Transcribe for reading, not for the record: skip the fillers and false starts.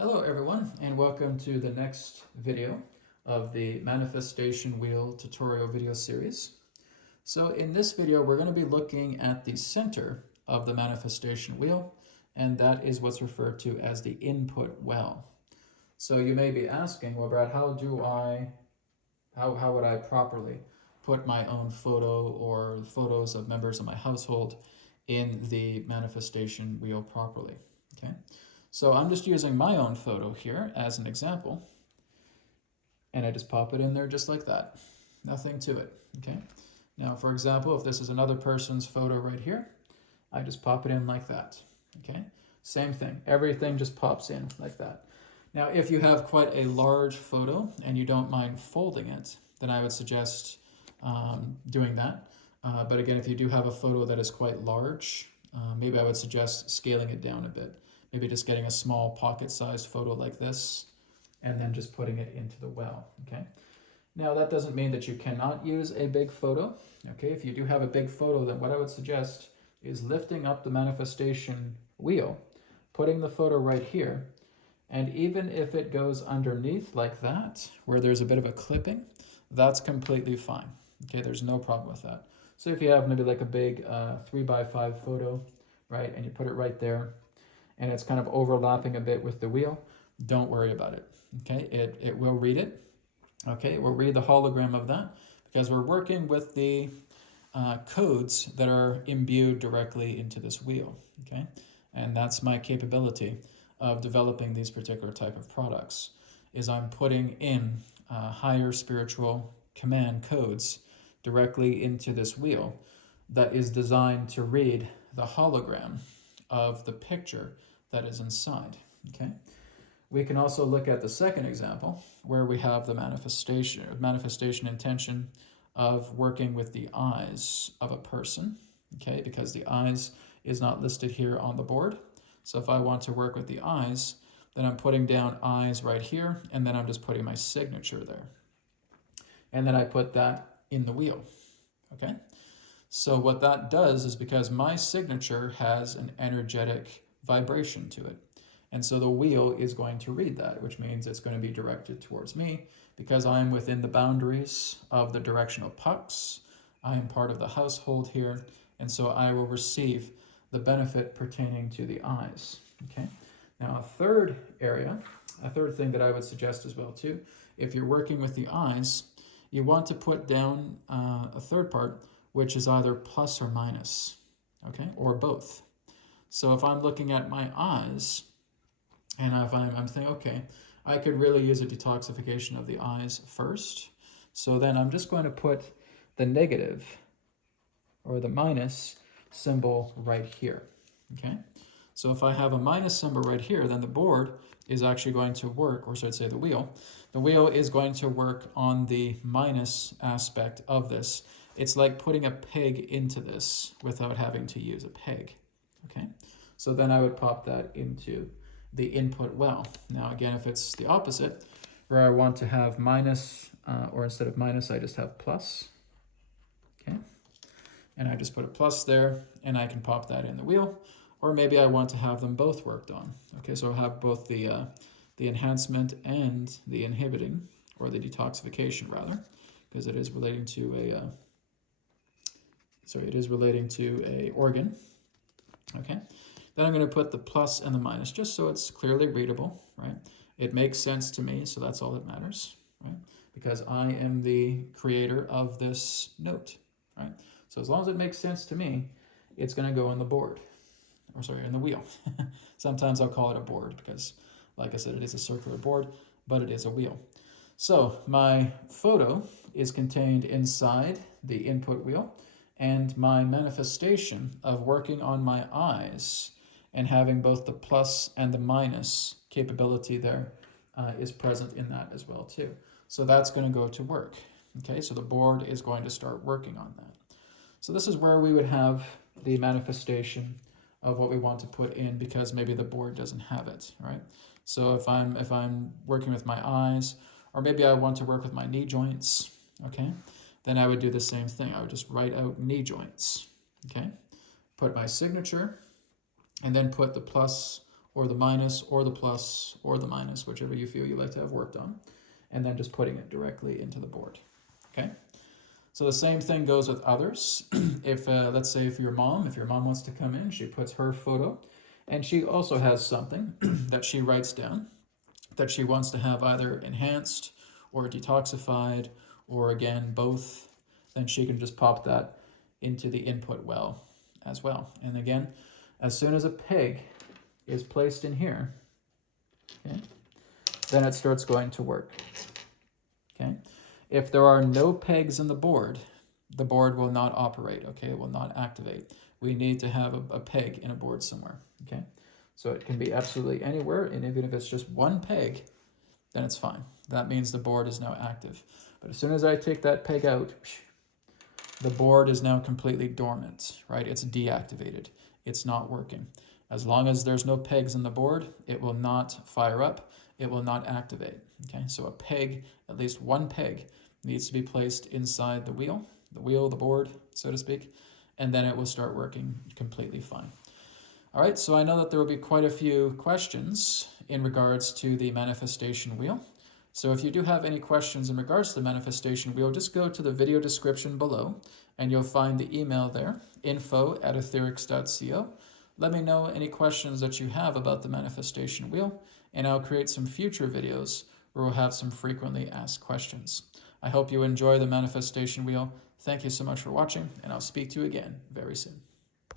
Hello everyone, and welcome to the next video of the Manifestation Wheel tutorial video series. So in this video, we're going to be looking at the center of the manifestation wheel, and that is what's referred to as the input well. So you may be asking, well, Brad, how would I properly put my own photo or photos of members of my household in the manifestation wheel properly? Okay. So I'm just using my own photo here as an example, and I just pop it in there just like that. Nothing to it, okay? Now, for example, if this is another person's photo right here, I just pop it in like that, okay? Same thing, everything just pops in like that. Now, if you have quite a large photo and you don't mind folding it, then I would suggest doing that. But again, if you do have a photo that is quite large, maybe I would suggest scaling it down a bit. Maybe just getting a small pocket-sized photo like this and then just putting it into the well, okay? Now, that doesn't mean that you cannot use a big photo, okay? If you do have a big photo, then what I would suggest is lifting up the manifestation wheel, putting the photo right here, and even if it goes underneath like that, where there's a bit of a clipping, that's completely fine, okay? There's no problem with that. So if you have maybe like a big 3x5 photo, right, and you put it right there, and it's kind of overlapping a bit with the wheel, don't worry about it, okay? It will read it, okay? It will read the hologram of that because we're working with the codes that are imbued directly into this wheel, okay? And that's my capability of developing these particular type of products, is I'm putting in higher spiritual command codes directly into this wheel that is designed to read the hologram of the picture that is inside, okay? We can also look at the second example where we have the manifestation intention of working with the eyes of a person, okay? Because the eyes is not listed here on the board. So if I want to work with the eyes, then I'm putting down eyes right here, and then I'm just putting my signature there. And then I put that in the wheel, okay? So what that does is, because my signature has an energetic vibration to it, and so the wheel is going to read that, which means it's going to be directed towards me because I'm within the boundaries of the directional pucks. I am part of the household here, and so I will receive the benefit pertaining to the eyes, okay? Now, a third thing that I would suggest as well too, if you're working with the eyes, you want to put down a third part, which is either plus or minus, okay, or both. So if I'm looking at my eyes, and if I'm thinking, okay, I could really use a detoxification of the eyes first, so then I'm just going to put the negative or the minus symbol right here, okay? So if I have a minus symbol right here, then the board is actually going to work, or should I say the wheel is going to work on the minus aspect of this. It's like putting a peg into this without having to use a peg, okay? So then I would pop that into the input well. Now again, if it's the opposite, where I want to have minus, or instead of minus, I just have plus, okay? And I just put a plus there, and I can pop that in the wheel. Or maybe I want to have them both worked on, okay? So I'll have both the enhancement and the inhibiting, or the detoxification rather, because it is relating to a organ, okay? Then I'm going to put the plus and the minus just so it's clearly readable, right? It makes sense to me, so that's all that matters, right? Because I am the creator of this note, right? So as long as it makes sense to me, it's going to go on the board, or sorry, in the wheel. Sometimes I'll call it a board because, like I said, it is a circular board, but it is a wheel. So my photo is contained inside the input wheel, and my manifestation of working on my eyes and having both the plus and the minus capability there is present in that as well too. So that's going to go to work, okay? So the board is going to start working on that. So this is where we would have the manifestation of what we want to put in, because maybe the board doesn't have it, right? So if I'm working with my eyes, or maybe I want to work with my knee joints, okay? Then I would do the same thing. I would just write out knee joints, okay? Put my signature, and then put the plus or the minus, or the plus, or the minus, whichever you feel you like to have worked on, and then just putting it directly into the board. Okay? So the same thing goes with others. If, let's say, if your mom wants to come in, she puts her photo, and she also has something that she writes down that she wants to have either enhanced or detoxified, or again, both, then she can just pop that into the input well as well. And again, as soon as a peg is placed in here, okay, then it starts going to work. Okay. If there are no pegs in the board will not operate, okay? It will not activate. We need to have a peg in a board somewhere, okay? So it can be absolutely anywhere, and even if it's just one peg, then it's fine. That means the board is now active. But as soon as I take that peg out, the board is now completely dormant, right? It's deactivated. It's not working. As long as there's no pegs in the board, it will not fire up. It will not activate, okay? So a peg, at least one peg, needs to be placed inside the wheel, the board, so to speak, and then it will start working completely fine. All right, so I know that there will be quite a few questions in regards to the manifestation wheel. So if you do have any questions in regards to the manifestation wheel, just go to the video description below and you'll find the email there, info@etherics.co. Let me know any questions that you have about the manifestation wheel, and I'll create some future videos where we'll have some frequently asked questions. I hope you enjoy the manifestation wheel. Thank you so much for watching, and I'll speak to you again very soon.